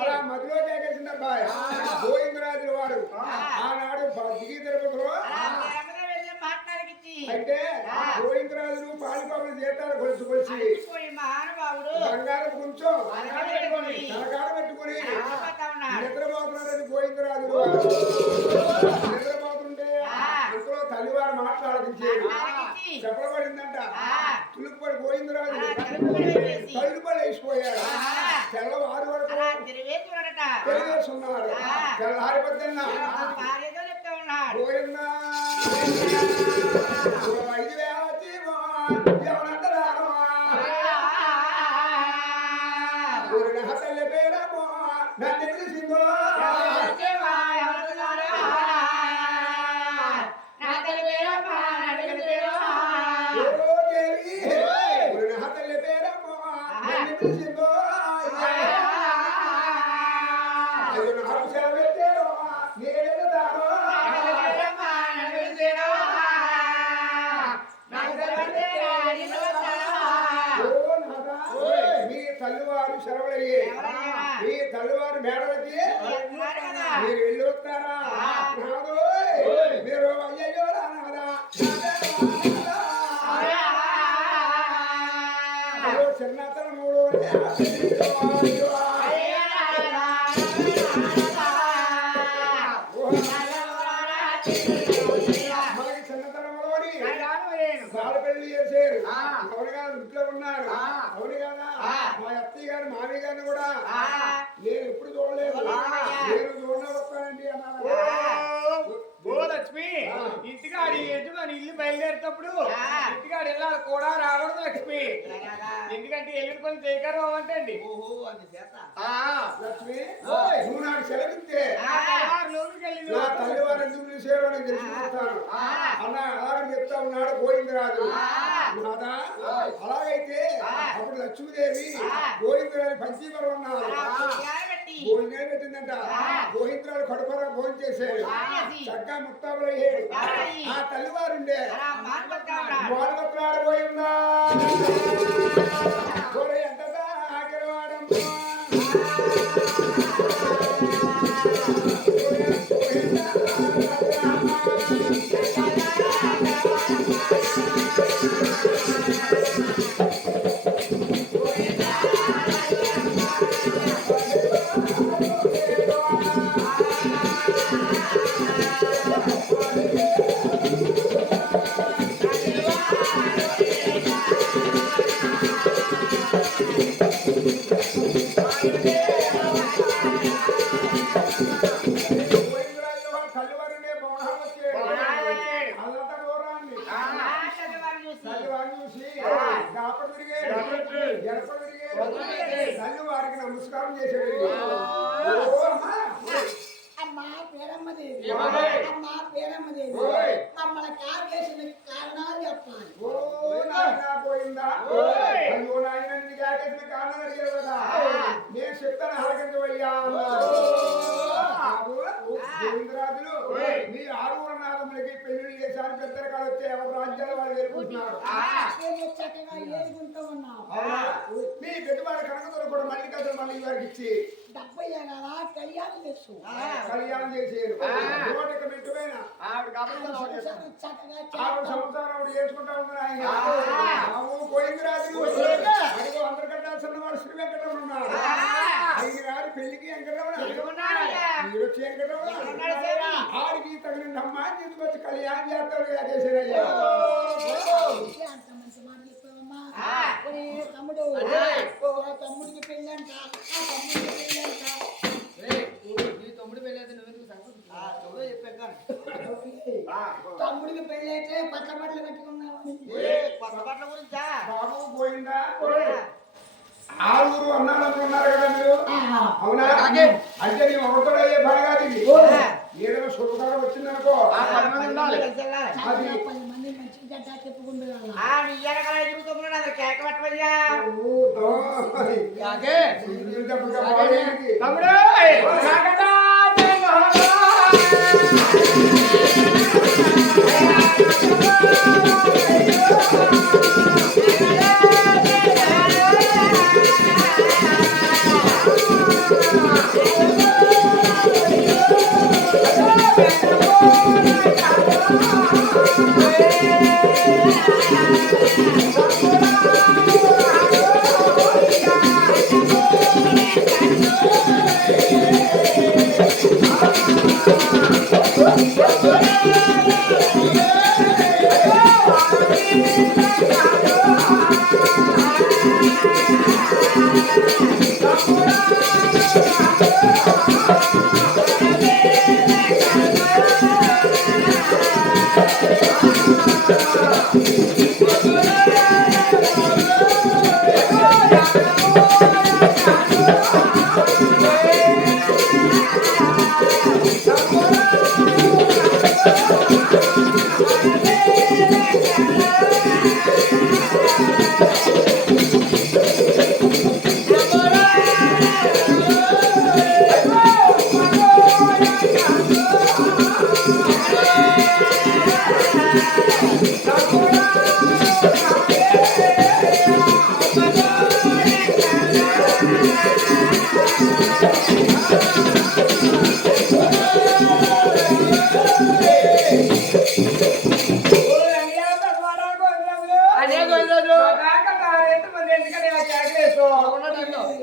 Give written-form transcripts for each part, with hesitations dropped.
అలా మధ్యలో కేకేసిన అబ్బాయి గోవిందరాజుల వారు ఆనాడు దిగి తిరుపతిలో అయితే గోవిందరాజులు పాలిపాపలు జీతాలు కొలిసి బంగారం కొంచెం తలకాడ పెట్టుకుని నిద్రపోతున్నారని గోవిందరాజులు నిద్రపోతుంటే అందులో తల్లివారు మాట్లాడించేది చెప్పబడిందంట తులుకుపడి గోవిందరాజు తల్లిపడి వేసిపోయాడు తెల్లవారు వరకు తెలియజేస్తున్నారు తెల్లారి పద్దెన్న గోవింద 5,000 జీవో ఎవరంటారు తల్లి పేరమో నన్ను పిలిచిందో తల్లి పేరమో నన్ను పిలిచిందో తల్లివారు శరవలయ్యే ఈ తల్లివారు మేడలకి మీరు వెళ్ళి వస్తారా మీరు అయ్యో రానారా చిన్నతన మూడు మనకి చిన్నతనంలోని సాలు పెళ్లి చేశారు అవును కాదు ఇంట్లో ఉన్నారు అవును కదా మా అత్తయ్య గారు మామయ్య గారిని కూడా నేను ఎప్పుడు చూడలేదు నేను చూడనే వస్తానండి అన్నారు లక్ష్మి ఇంటికాడి యజమాని ఇల్లు బయలుదేరేటప్పుడు ఇంటికాడు వెళ్ళాలి కూడా రాకూడదు లక్ష్మి ఎందుకంటే ఎల్లుడి పని చేయకరు అంటే అండి లక్ష్మి నువ్వు నాకు సెలవిస్తే తల్లివారు ఎందుకు పిలిచారో నేను తెలుసుకుంటాను అన్న అలాగని చెప్తా ఉన్నాడు గోవిందరాజు అలాగైతే అప్పుడు లక్ష్మీదేవి గోవిందరాజు పంచీవరం ఉన్నారు భోజనం పెట్టిందంట గోవిందరాజు కడుపరా భోజనం చేశాడు చక్కగా ముత్తాబులు అయ్యాడు ఆ తల్లివారుండే మోడగొత్తాడు పోయిందా ఎంత ఆఖరివాడమ్మా వారికి నమస్కారం చేశాడు మమ్మల్ని కారు చేసిన కారణాలు చెప్పాలి పోయిందా అయ్యో నాయన కాకేసిన కారణం అడిగారు కదా నేను చెప్తాను హరకించవయ్యా గోవిందరాజులు మీ 6 నాదములకి పెళ్లి చేశారు పెద్ద కాలు వచ్చే రాజ్యాల వాళ్ళు వెళ్ళిపోతున్నారు మీ పెద్దవాడు కనకదొర కూడా మళ్ళీ కథలు మళ్ళీ వారికి ఇచ్చి కళ్యాణం చేసేది సంవత్సరం చేసుకుంటా ఉంది ఆయన గోవిందరాజులు అందరు కట్టాల్సిన వాడు శ్రీ వెంకటరమణ ఉన్నారు ఆయన గారి పెళ్లికి వెంకటరమణ వచ్చి వెంకటరమణ ఆడికి తగిన అమ్మాయి తీసుకొచ్చి కళ్యాణం చేస్తాడు చేశారయ్యా తమ్ముడికి పెళ్ళంట తమ్ముడు పెళ్ళైతే తమ్ముడికి పెళ్ళి అయితే పట్ల బట్టలు కట్టుకున్నావు బాబు పోయిందా 6 అన్నాళ్ళు ఉన్నారు కదా మీరు అవునా అంటే నీ ఒకటో అయ్యే పని కాదు ఇది ఏదైనా శుభకారం వచ్చిందనుకో మంది మంచి చెప్పుకుంటున్నాడు కేక పట్టవయ్యా యాకే తమ్ముడు నాగదా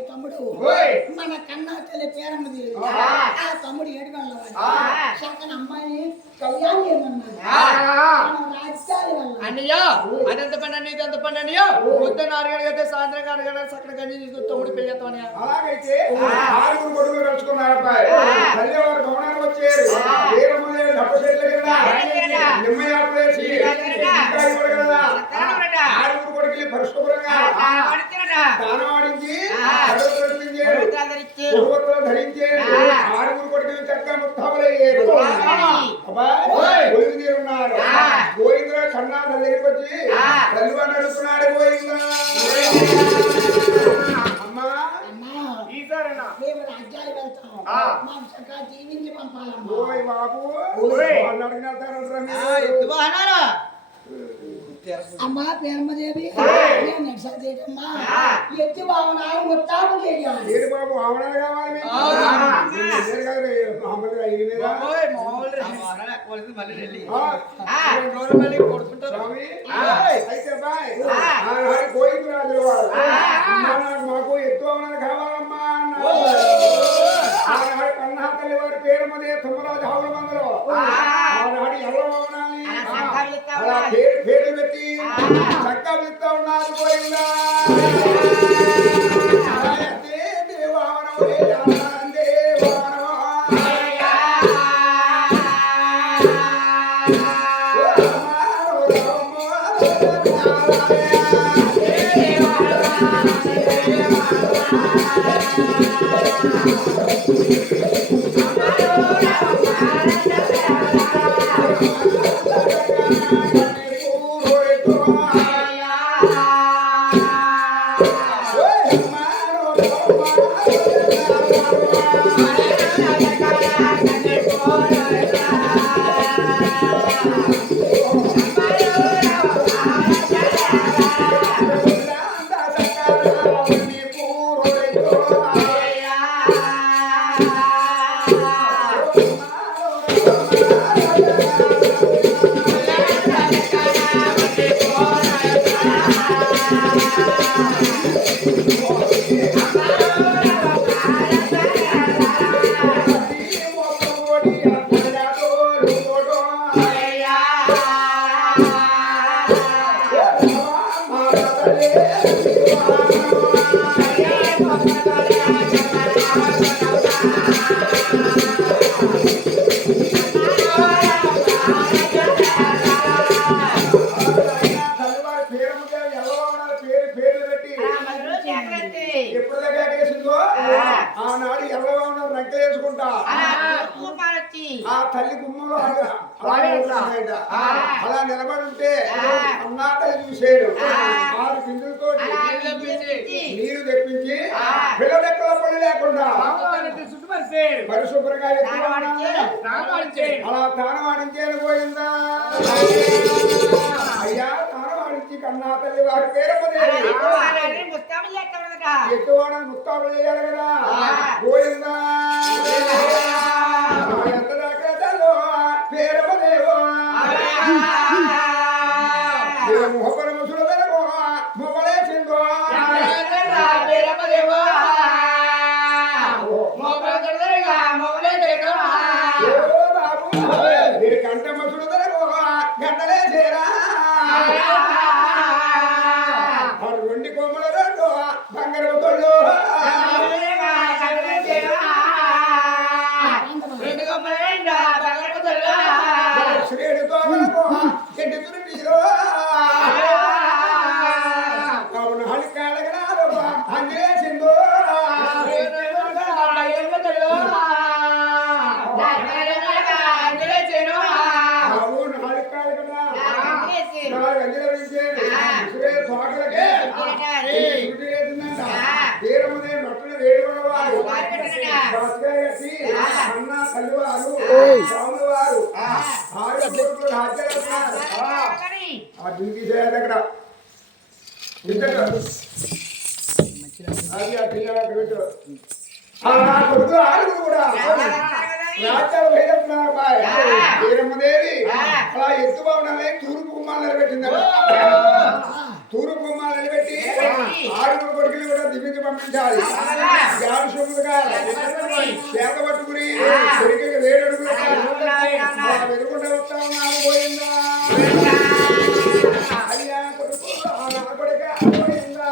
తమ్ముడు ఓయ్. మన కన్నా తల్లి పేరమ్మది ఆ. ఆ తమ్ముడు ఏడుగొండల శంకన అమ్మాయిని కళ్యాణం చేయమన్నాడు మనం రాజ్యాలు వెళ్ళాలి అన్నయ్య అదంత పని అన్నయ్య ఇదంత పని అన్నయ్య పొద్దున్న 6 గంటలైతే సాయంత్రం 6 గంటల సక్కడ గంజి తీసుకొని తమ్ముడు పెళ్లి చేస్తామని అలాగైతే ఆరుగురు కొడుకులు కలుసుకున్నారు అబ్బాయి తల్లివారు భవనానికి వచ్చారు వీరమ్మలే డబ్బు చెట్ల కింద నిమ్మయాపు వేసి ఇంకా ఇవ్వడు కదా ఆరుగురు కొడుకులు పరిశుభ్రంగా దానం ఆడించి కురువత్తులు ధరించి ఆరుగురు కొడుకులు చక్కగా ముత్తాములయ్యారు అబ్బాయి గోవింద తీరున్నారు గోవింద కన్నా తల్లి దగ్గరికి వచ్చి తల్లివారు నడుస్తున్నాడు గోవింద అమ్మా అమ్మా ఈసారేనా మేము రాజ్యాలు వెళ్తాం ఆ. మా చక్కగా జీవించి పంపాలమ్మా ఓయ్ బాబు ఓయ్. వాళ్ళు అడిగిన అమ్మా పేరమ్మదేవి ఓయ్. నేను నడిచేదమ్మా ఎత్తి భావనాలు ముత్తాము చేయాలి ఏడు బాబు ఆవనాలు కావాలి మీకు? లేదు కదా, మామూలుగా ఐదు మీద. స్వామి, అయితే బాయ్ ఆనాడు గోవింద రాజుల వారు ఆనాడు మాకు ఎత్తు ఆవనాలు కావాలమ్మా అన్నారు. ఆనాడు కన్నా తల్లి వారి పేరు మీద తుమ్మరాజు హౌల మందరు ఆనాడు ఎల్ల ఆవనాల్ని అలా పేరు పెట్టి చక్కగా ఇస్తా ఉన్నారు గోవిందా దేవావనమే దేవావనమా ఆనాడు ఎల్లగా ఉన్న రంకెలేసుకుంటా ఆ తల్లి గుమ్మంలో అలా నిలబడి ఉంటే అన్నా తల్లి చూసాడు 6 బిందులతో నీరు తెప్పించి పిల్లలెక్కల పని లేకుండా చుట్టుపరిచేరు పరిశుభ్రంగా అలా తానవాడించేది పోయిందా అయ్యా తానవాడించి కన్నా తల్లి వారి పేరమ్మదేవి ఎత్తువాడని ముస్తాబు చేయాలి కదా పోయిందా ఎంత దాకా తల్లో పేరమ్మదేవో మొహపర ముసులు తనకో మొగలేసిందో కంట మసులు తనకో గంటలే చేరా రెండు కొమ్మల రెండు బంగారు తొళ్ళు శ్రేణు తోమలకు చెట్టు తురిపీరో అవును హలికాలగనాలు అంజలేసిందో అవును హలికాలగనా అంజలించేది శ్రేణు తోటలకే తీరమునే నొట్టులు వేడుకున్నవారు అన్న తల్లివారు స్వామివారు ఆరు కొడుకులు రాజ్యాలు ఆ డ్యూటీ చేయాలి అక్కడ ఇద్దరు అది ఆ పిల్లలు పెట్టు ఆ కొడుకు ఆరుగురు కూడా రాజ్యాలు వేడుకున్నారు అబ్బాయి తీరమ్మదేవి అలా ఎత్తు బాగుండాలి తూర్పు గుమ్మాలు నిలబెట్టిందట తూర్పు గుమ్మాలు నిలబెట్టి ఆరుగురు కొడుకులు కూడా దివ్యకి పంపించాలి గాలి సొమ్ములుగా చేత పట్టుకుని కొడుకులు వేడడుగులు వెనుకుంటూ వస్తా ఉన్నారు పోయిందా అయ్యా కొడుకు నా కొడుక పోయిందా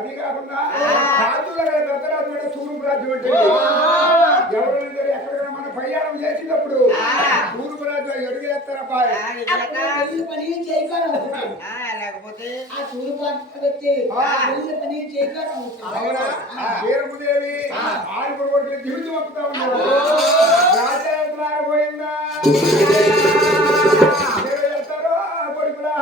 అది కాకుండా తూర్పు రాజ్యం అంటే ఎవరైనా ఎక్కడికైనా మనం ప్రయాణం చేసినప్పుడు తూర్పు రాజ్యం ఎడుగు చేస్తారబ్బా పని లేకపోతే ఆ తూర్పు వచ్చి పని చేయగలరు అవునా వీరముదేవి ఆరుగురు కొడుకులు దివిటి పంపుతా ఉన్నారు రాజా పోయిందా వెళ్తారో కొడుకులా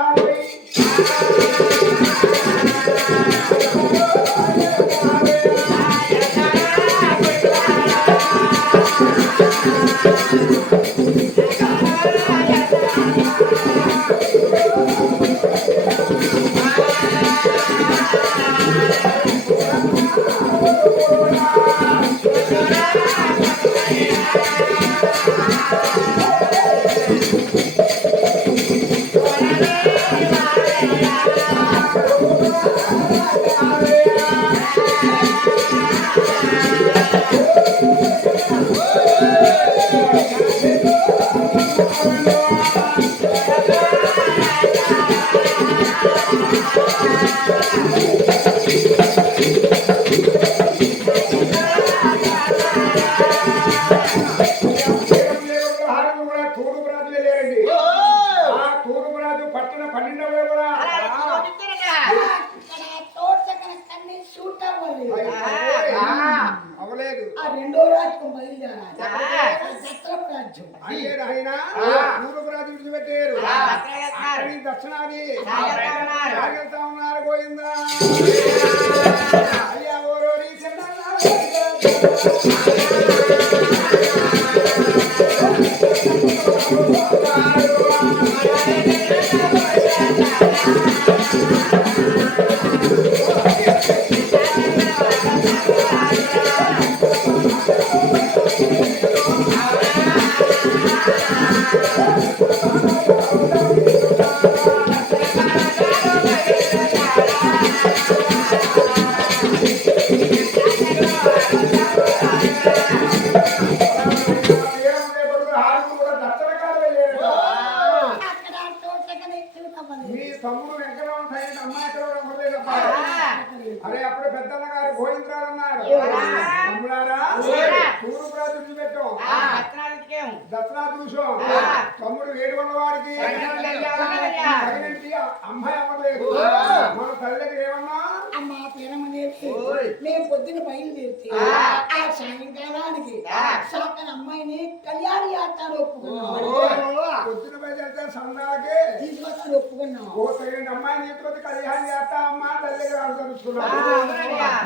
రెండో రాజ్యం బయలుదేరాలి ఆ దత్తరపు రాజ్యం అయ్యే నాయనా పూర్వపు రాజు విడిచిపెట్టారు అక్కడి దక్షిణాది జాగ్రత్త ఉన్నారు గోయిందా అయ్యా ఓరోరి అక్కడ తోటకనే ఎక్కుతామని మీ తమ్ముడు ఎక్కడ ఉంటాయంటే అమ్మ ఎక్కడ ఉండలేదప్ప అరే అప్పుడు పెద్దన్న గారు గోవిందరావు అన్నారు తమ్ముడారా తూర్పు రాజు విడిచిపెట్టాం దసరా చూసాం తమ్ముడు వేడుకున్న వాడికి తగినంటి అమ్మాయి అవ్వలేదు మన తల్లి దగ్గర ఏమన్నా అమ్మ పేరమనేది మేము పొద్దున బయలుదేరితే ఆ సాయంకాలానికి సాకన అమ్మాయిని కళ్యాణ యాత్ర ఒప్పుకున్నాం పొద్దున బయలుదేరితే సందాకే తీసుకొస్తాను ఒప్పుకున్నాం ఓ తగిన అమ్మాయిని తీసుకొచ్చి కళ్యాణం చేస్తా అమ్మ తల్లి దగ్గర అనుసరిస్తున్నాం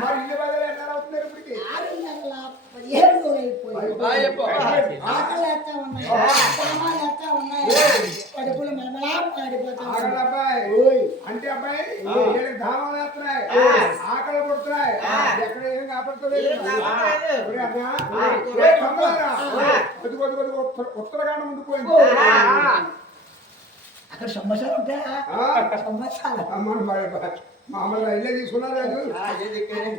మరి ఇల్లు బయలు ఎట్లా అవుతున్నారు ఇప్పటికి 6:15 రోజులు అయిపోయింది ఆకలి ఎత్తా ఉన్నాయి సామాన్లు ఎత్తా ఉన్నాయి కడుపులు మెలమలా పాడిపోతా ఆకలి అబ్బాయి అంటే అబ్బాయి వీళ్ళకి దానాలు వేస్తున్నాయి ఆకలి పుడుతున్నాయి ఎక్కడ ఏం కాపాడుతుంది కొద్ది కొద్ది కొద్ది ఉత్తరకాండ ఉండిపోయింది అక్కడ సమస్యలు ఉంటాయా సమస్యలు మామూలుగా ఇల్లే తీసుకున్నారు లేదు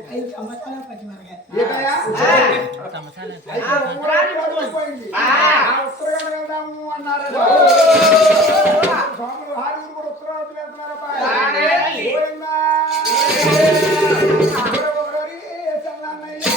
5 సంవత్సరాలు పచ్చి మరగా ఏటయ్యా? ఉండిపోయింది ఉత్తరకాండ వెళ్దాము అన్నారు స్వాములు హారీలు కూడా ఉత్తరావతి వెళ్తున్నారప్ప పోయిందా ఒకరి చల్లన్నయ్యా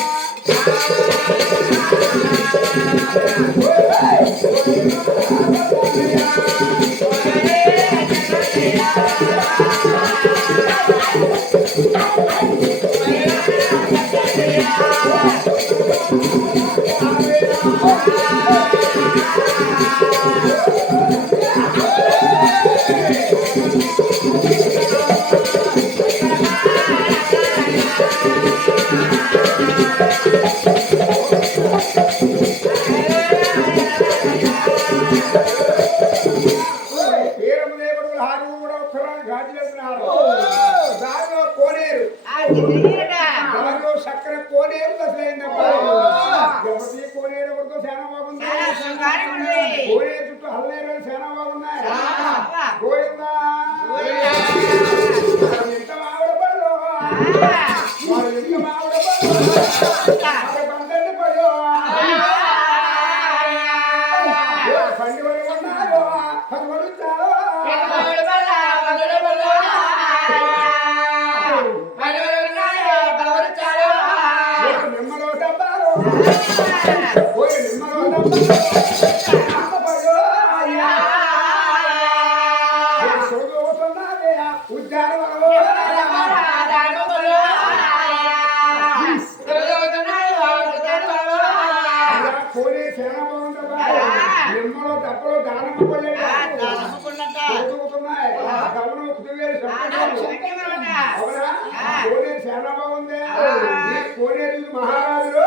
మహారాజులు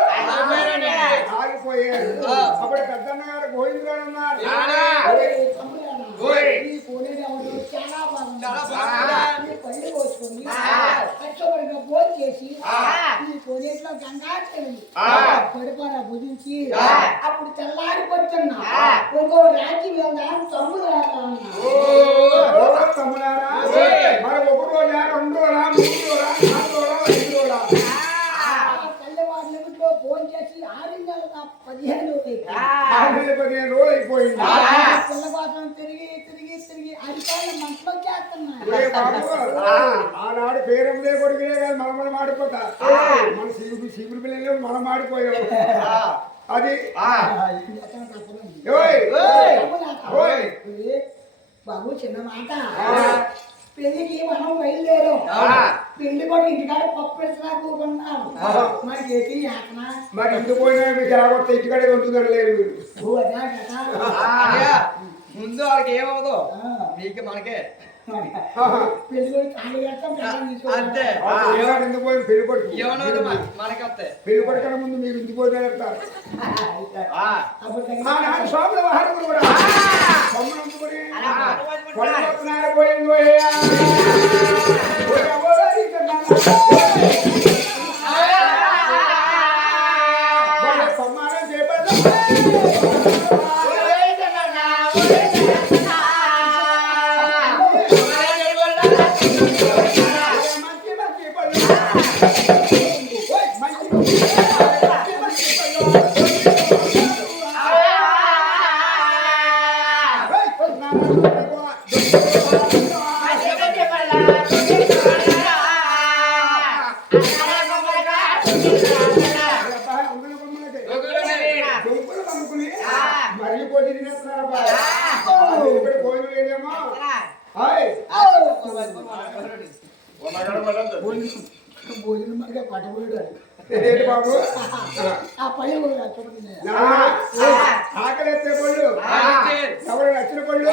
ఆగిపోయారు అప్పుడు పెద్దన్న గారు గోవిందరావు ఉన్నారు చాలా బాగుంది పళ్ళు పోసుకొని కష్టపడిగా భోజనం చేసి ఈ కోనేటిలో గంగా చెల్లి పడిపోరా భుజించి అప్పుడు తెల్లారిపోతున్నా ఇంకో రాజ్యం వెళ్దాం తమ్ముడు తమ్ముడారా మరి ఒక రోజా 2 రోజా 3 రోజా 4 రోజా 5 రోజా తెల్లవారు భోజనం చేసి 15 రోజులు అయిపోయింది పిల్లవాసం తిరిగి అరికాయలు మంటలో చేస్తున్నారు ఆనాడు పేరంలే కొడుకులే కాదు మనం మాడిపోతా మన శివుడు పిల్లలు మనం మాడిపోయాం అది బాబు చిన్న మాట పెళ్లికి మనం బయలుదేరాం ఆ. పెళ్లి కూడా ఇంటికాడ పప్పు పెడుతున్నా కూకున్నాం మరి ఏంటి యాతన మరి ఇంటికి పోయినా మీకు ఎలా కొత్త ఇంటికాడే ఉంటుందని లేరు మీరు ఓ అదా కదా అయ్యా, ముందు వాళ్ళకి ఏమవుదు నీకు మనకే పెళ్లి కూడా ఖాళీ చేస్తాం పెళ్ళాన్ని తీసుకోవాలి. అంతే ఏనాడు ఎందుకు పోయిన పెళ్లి కొడుకు ఏమన్నది మనకి వస్తాయి. పెళ్లి కొడుకన ముందు మీరు ఇంటికి పోయినా చెప్తారు అప్పుడు ఆనాడు స్వాముల వాహనములు కూడా బొమ్మలు అందుకొని అలా కొడుకున్నారు పోయిందో సమ్మానం చేపడతాం మంచి మంచి పళ్ళు మళ్ళీ పోటీ తినేస్తున్నారబ్బా ఇక్కడ పోయిన లేదేమో భోజనం మనకే పట్టబోయాడు ఏంటి బాబు ఆ పని కూడా చూడండి ఆకలి ఎత్తే పళ్ళు ఎవరు నచ్చిన పళ్ళు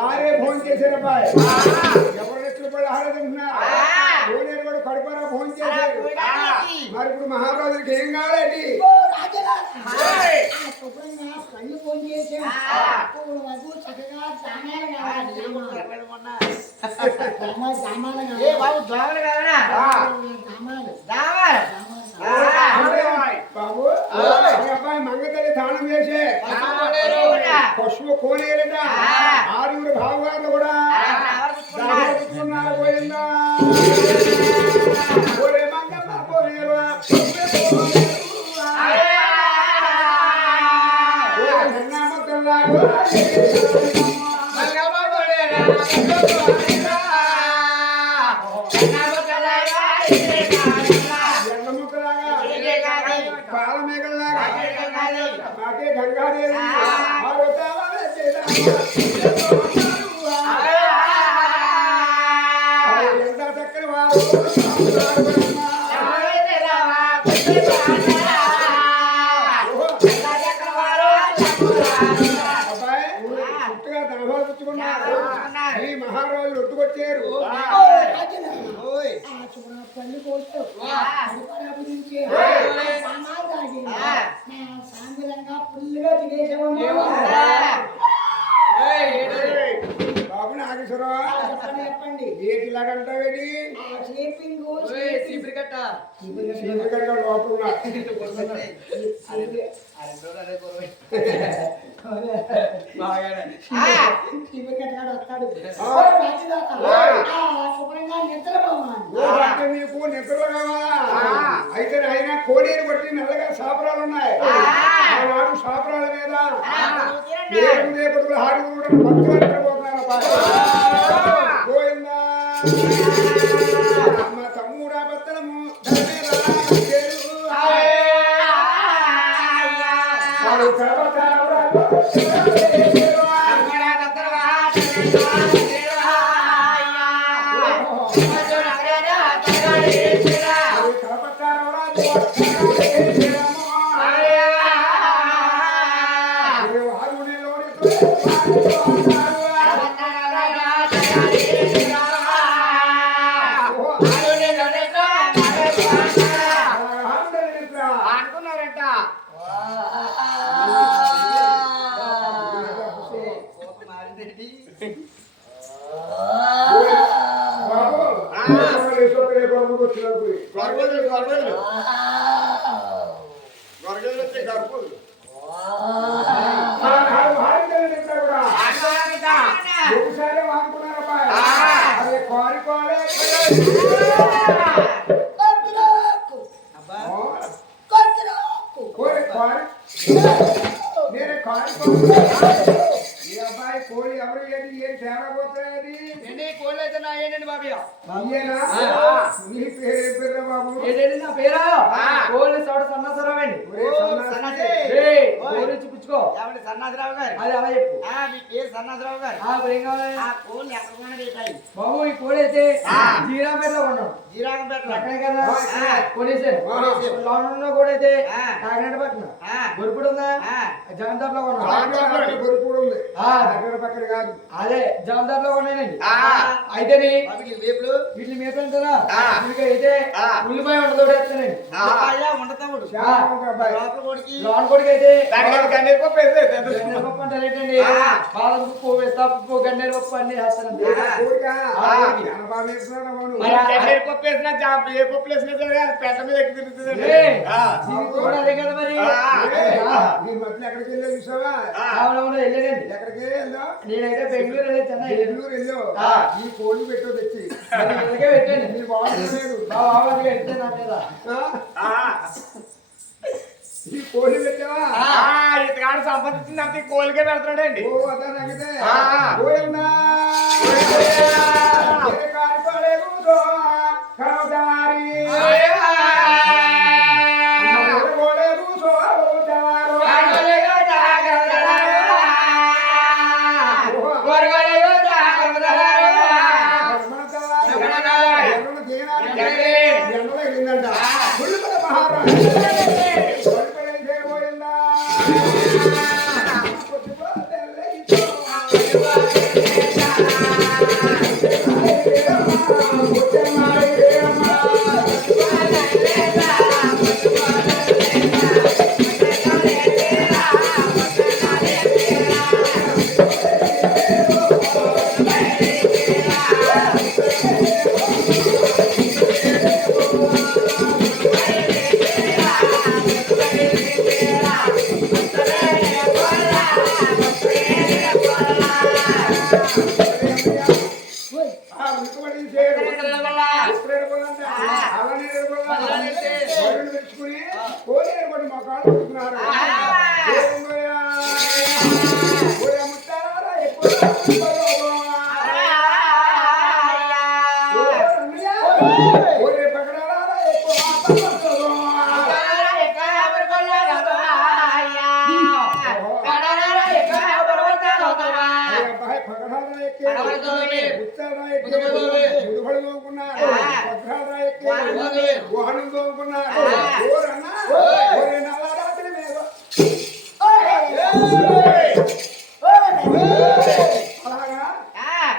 ఆరే ఫోన్ చేశారబ్బా ఎవరు నచ్చిన పళ్ళు ఆరే తింటున్నారు ఫోన్ కూడా కడుపారా ఫోన్ చేశారు మరి ఇప్పుడు మహారాజులకి ఏం కావాలండి పళ్ళు ఫోన్ చేసి చక్కగా సామాన్లు కావాలి సామాన్లు కావాలి సామాన్లు బాబు మీ అబ్బాయి మంగతల్లి దానం చేసే పశువు కోనేరట ఆరుగురు భావగారు కూడా దాచుకున్నారు పోయిందా ఒరే మంగమ్మ పోనేరువా నాకే గంగాదేవి ఎంత చక్కని వారు అబ్బాయి పుట్టుగా ధనభాలు పుచ్చుకున్నారు ఈ మహారాజులు ఒట్టుకొచ్చారు పళ్ళు కోస్తూ అభివృద్ధి సామాన్లు తాగి సాంబిలంగా ఫుల్గా తినేసేవాళ్ళు బాబు నాగేశ్వరరావు చెప్పండి చెప్పండి ఏటిలాగంటావేటి స్లీపింగ్ లోపల ఉన్నా వస్తాడు శుభ్రంగా నిద్రపోవాలి నీకు నిద్రలో కావాలా అయితే ఆయన కోనేరు బట్టి నల్లగా సాపరాలు ఉన్నాయి ఆనాడు సాపరాల మీద రేపటి హాడి కూడా భక్తులు నిద్రపోతున్నారు పోయిందా మా తమ్ముడా బత్తలము అనుకున్నారంట కోడి ఎవరు ఏది ఏం తేరాపోతుంది కోళ్ళు అయితే నా ఏంటండి బాబయ్య నీ పేరు పేరు బాబు ఏంటండి నా పేరా కోళ్ళు చోట సన్నసరమండి సన్నాసి. చూపించుకో సన్నాసరావు గారు అది అలా చెప్పు మీ పేరు సన్నాసరావు గారు ఇప్పుడు ఏం కావాలి ఆ కోళ్ళు ఎక్కడ కొన్నాడు బాబు ఈ కోడి అయితే జీరాపేటలో కొన్నాం జీరాగంపేటలో ఎక్కడే కదా కొనేసాను లోన్ కూడా అయితే కాకినాడ పక్కన గొరుపుడు ఉందా జగన్దార్లో కొన్నాం గురుపూడు ఉంది దగ్గర పక్కన కాదు అదే జగన్దార్లో కొన్నానండి అయితే వేపులు వీటిని మేపాను కదా అయితే ఉల్లిపాయ ఉండదు వేస్తానండి ఉండతాడు లోపల కొడికి లోన్ కొడుకు అయితే గన్నేరు పప్పు పప్పు అంటే రేటండి బాదం పప్పు వేస్తా పప్పు గన్నేరు పప్పు అన్ని వేస్తానండి గన్నేరు పప్పు వేసినా ఏ పప్పు వేసినా పెద్ద మీద ఎక్కి తిరుగుతుంది కూడా అదే కదా మరి నీ మధ్య ఎక్కడికి వెళ్ళా చూసావా అవునవును వెళ్ళానండి ఎక్కడికి వెళ్ళా నేనైతే బెంగళూరు వెళ్ళి చెన్నై బెంగళూరు వెళ్ళావు ఈ కోళ్ళు పెట్టో తెచ్చి ఇలాగే పెట్టండి నీ బాగుండలేదు బాగా ఎట్టే నా మీద ఈ కోళ్ళు పెట్టావా ఇతగాడు సంపాదించింది అంత కోలికే పెడతాడండి ఓ అదా నగితే పోయిందా కారిపడేదో కరవదారి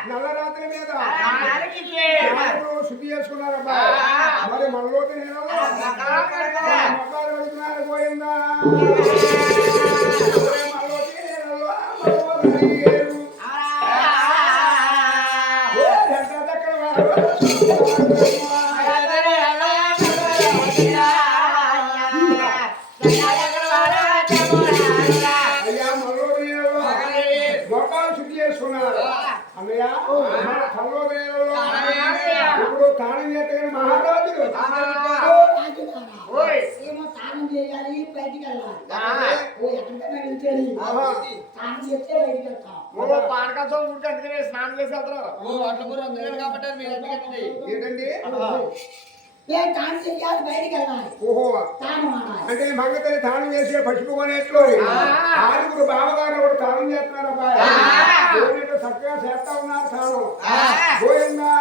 నల్లరాత్రి మీద శుద్ధి చేసుకున్నారబ్బా మరి మనలోకి నేను మొక్కలు అడుగుతున్నారు పోయిందా మనలోకి అయ్యా మనలోకి మొక్కలు శుద్ధి చేసుకున్నారు అన్నయ్య ఇప్పుడు తాళం చేస్తే మహారాజులు స్నానం చేయాలి బయటికి వెళ్ళాలి ఎక్కడికైనా వెళ్తేని స్నానం చేస్తే బయటికి వెళ్తాం పానకాల అందుకనే స్నానం చేసి వెళ్తారు కాబట్టి మీరు ఏంటండి తాను చేయాలి బయటికి వెళ్ళాలి ఓహో తాను ఆడాలి అంటే మంగతల్లి తాళం చేసే పసుపు కొనేట్లు ఆరుగురు బావగారు ఒకటి తాళం చేస్తున్నారు అబ్బాయి చక్కగా చేస్తా ఉన్నారు తాళం పోయిందా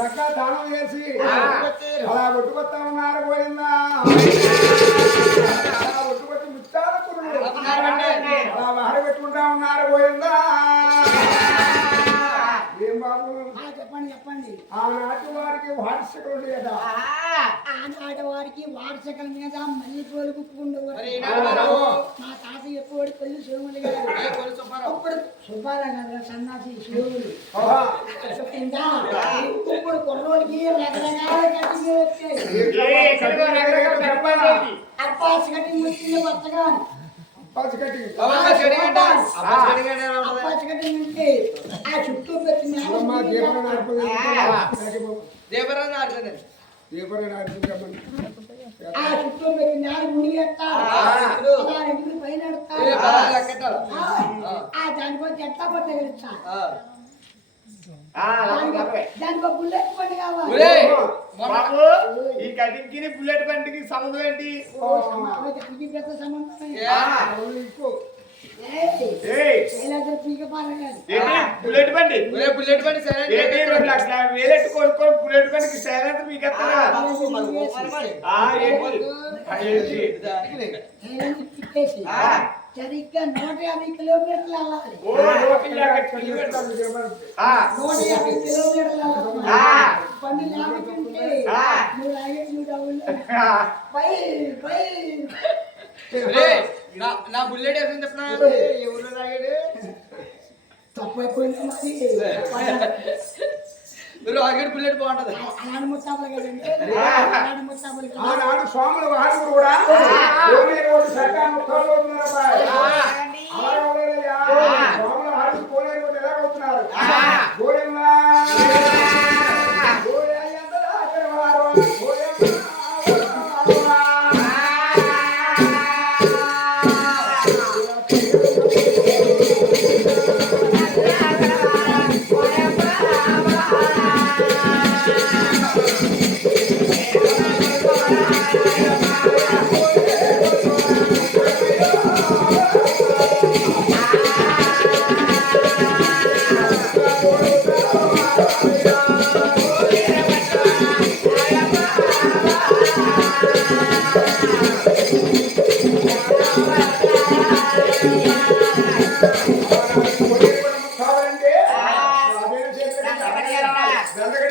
చక్కగా దానం చేసి అలా ఒట్టుకొస్తా ఉన్నారు పోయిందా అలా ఒట్టుకొచ్చి ముచ్చాల కురుడు అలా వారి పెట్టుకుంటా ఉన్నారు పోయిందా ఏం బాబు చెప్పండి ఆనాటి వారికి వార్షికలు ఉండేది కదా ఆనాటి వారికి వార్షికల మీద మల్లెపూలు కుప్పుకుండేవారు మా తాత ఎప్పుడు పెళ్లి శివులు అప్పుడు సుబ్బారావు గారు సన్నాసి శివుడు చెప్పిందా ఇప్పుడు కుర్రోడికి రకరకాల కట్టింగ్ వచ్చాయి అప్పాస్ కట్టింగ్ వచ్చింది కొత్తగా అప్పాస్ కట్టింగ్ అంటే ఆ చుట్టూ పెట్టిన ఆ చుట్టూ పెట్టిన ముడి ఎత్తారు పైన దానికోసం ఎట్లా పడితే తెలుసా దానికి బుల్లెట్ బండి కావాలి ఈ కటింగ్ కి బుల్లెట్ బండికి సంబంధం ఏంటి దానికి పెద్ద సంబంధం బుల్లెట్ బండి $2 లక్షల వేలెట్టు కొనుక్కొని బుల్లెట్ బండికి సైలెంట్ మీకు ఎత్తారా సరిగ్గా 150 కిలోమీటర్లు వెళ్ళాలి 150 కిలోమీటర్లు 150 కిలోమీటర్లు బండి లాగుతుంటే నువ్వు లాగే నా బుల్లెట్ వేసుకుని చెప్పిన ఎవరు రాగాడు తప్పైపోయింది రాగాడు బుల్లెట్ బాగుంటది అలాంటి ముస్తాబులు కదండి ఆనాడు స్వాములు వారు కూడా స్వాముల వారు కోలేరు ఎలా అవుతున్నారు దండగడి